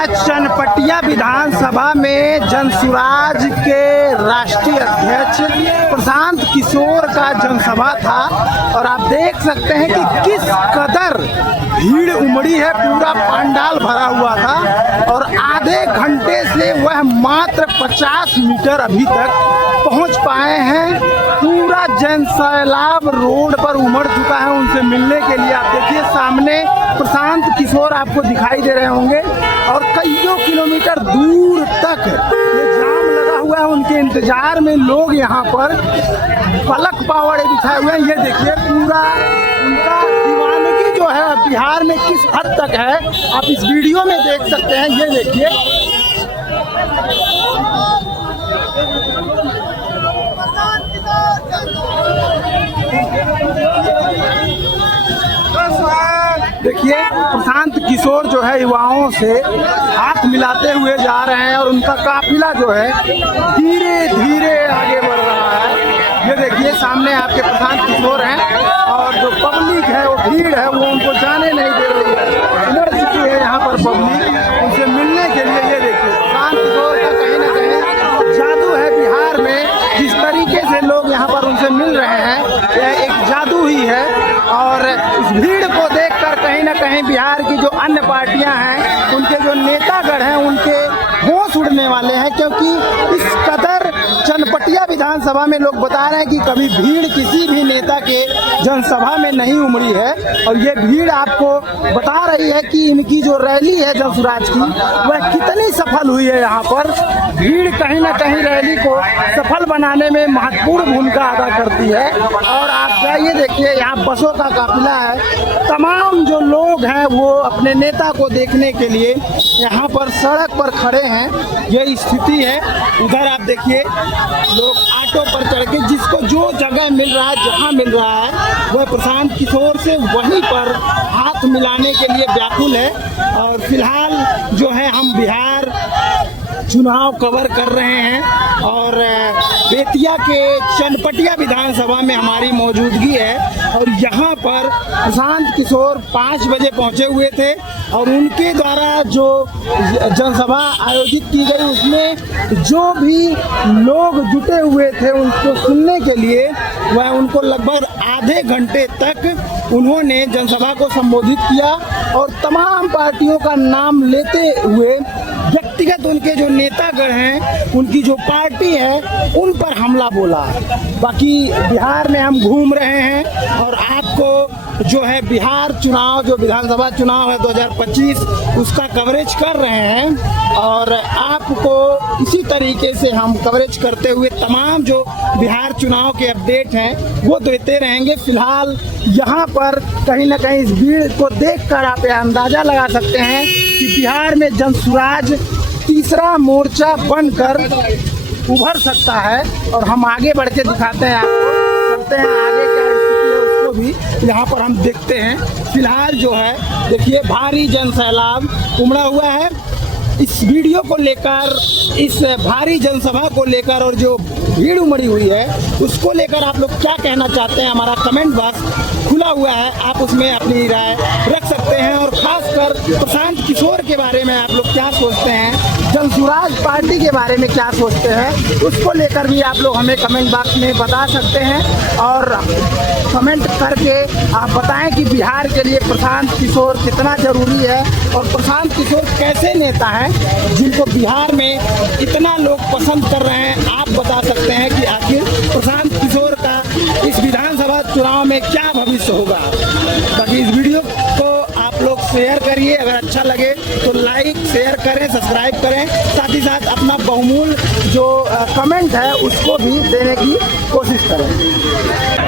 आज चनपटिया विधानसभा में जनसुराज के राष्ट्रीय अध्यक्ष प्रशांत किशोर का जनसभा था और आप देख सकते हैं कि किस कदर भीड़ उमड़ी है। पूरा पंडाल भरा हुआ था और आधे घंटे से वह मात्र 50 मीटर अभी तक पहुंच पाए हैं। पूरा जनसैलाब रोड पर उमड़ चुका है उनसे मिलने के लिए। आप देखिए सामने प्रशांत किशोर आपको दिखाई दे रहे होंगे और कईयों किलोमीटर दूर तक ये जाम लगा हुआ है। उनके इंतजार में लोग यहाँ पर पलक पावड़े बिछाए हुए हैं। ये देखिए पूरा उनका दीवानगी जो है बिहार में किस हद तक है आप इस वीडियो में देख सकते हैं। ये देखिए प्रशांत किशोर जो है युवाओं से हाथ मिलाते हुए जा रहे हैं और उनका काफिला जो है धीरे धीरे आगे बढ़ रहा है। ये देखिए सामने आपके प्रशांत किशोर हैं और जो पब्लिक है वो भीड़ है वो उनको जाने नहीं दे रही है। उमड़ चुकी है यहाँ पर पब्लिक उनसे मिलने के लिए। ये देखिए प्रशांत किशोर का कहीं ना कहीं जादू है बिहार में। जिस तरीके से लोग यहाँ पर उनसे मिल रहे हैं यह एक जादू ही है और इस भीड़ को देखकर कहीं ना कहीं बिहार की जो अन्य पार्टियां हैं उनके जो नेतागण हैं उनके होश उड़ने वाले हैं, क्योंकि इस कदर चनपटिया विधानसभा में लोग बता रहे हैं कि कभी भीड़ किसी भी नेता के जनसभा में नहीं उमड़ी है। और ये भीड़ आपको बता रही है कि इनकी जो रैली है जनसुराज की वह कितनी सफल हुई है। यहाँ पर भीड़ कहीं ना कहीं रैली को सफल बनाने में महत्वपूर्ण भूमिका अदा करती है। और आप जाइए देखिए यहाँ बसों का काफिला है। तमाम जो लोग हैं वो अपने नेता को देखने के लिए यहाँ पर सड़क पर खड़े हैं। ये स्थिति है। उधर आप देखिए लोग ऑटो पर चढ़ के जिसको जो जगह मिल रहा है जहाँ मिल रहा है वह प्रशांत किशोर से वहीं पर हाथ मिलाने के लिए व्याकुल है। और फिलहाल जो है हम बिहार चुनाव कवर कर रहे हैं और बेतिया के चनपटिया विधानसभा में हमारी मौजूदगी है। और यहाँ पर प्रशांत किशोर 5 बजे पहुँचे हुए थे और उनके द्वारा जो जनसभा आयोजित की गई उसमें जो भी लोग जुटे हुए थे उनको सुनने के लिए वह उनको लगभग आधे घंटे तक उन्होंने जनसभा को संबोधित किया और तमाम पार्टियों का नाम लेते हुए व्यक्तिगत उनके जो नेतागण हैं उनकी जो पार्टी है उन पर हमला बोला। बाकी बिहार में हम घूम रहे हैं और आपको जो है बिहार चुनाव जो विधानसभा चुनाव है 2025 उसका कवरेज कर रहे हैं और आपको इसी तरीके से हम कवरेज करते हुए तमाम जो बिहार चुनाव के अपडेट हैं वो देते रहेंगे। फिलहाल यहाँ पर कहीं ना कहीं इस भीड़ को देखकर आप यह अंदाज़ा लगा सकते हैं कि बिहार में जनसुराज तीसरा मोर्चा बनकर उभर सकता है। और हम आगे बढ़ के दिखाते हैं आपको, चलते हैं आगे क्या स्थिति है उसको भी यहाँ पर हम देखते हैं। फिलहाल जो है देखिए भारी जनसैलाब उमड़ा हुआ है। इस वीडियो को लेकर इस भारी जनसभा को लेकर और जो भीड़ उमड़ी हुई है उसको लेकर आप लोग क्या कहना चाहते हैं हमारा कमेंट बॉक्स खुला हुआ है, आप उसमें अपनी राय रख सकते हैं। और खासकर प्रशांत किशोर के बारे में आप लोग क्या सोचते हैं, जनसुराज पार्टी के बारे में क्या सोचते हैं उसको लेकर भी आप लोग हमें कमेंट बॉक्स में बता सकते हैं। और कमेंट करके आप बताएं कि बिहार के लिए प्रशांत किशोर कितना ज़रूरी है और प्रशांत किशोर कैसे नेता हैं जिनको बिहार में इतना लोग पसंद कर रहे हैं। आप बता सकते हैं कि आखिर प्रशांत किशोर का इस विधानसभा चुनाव में क्या भविष्य होगा। बाकी इस वीडियो को आप लोग शेयर करिए, अगर अच्छा लगे तो लाइक शेयर करें, सब्सक्राइब करें, साथ ही साथ अपना बहुमूल्य जो कमेंट है उसको भी देने की कोशिश करें।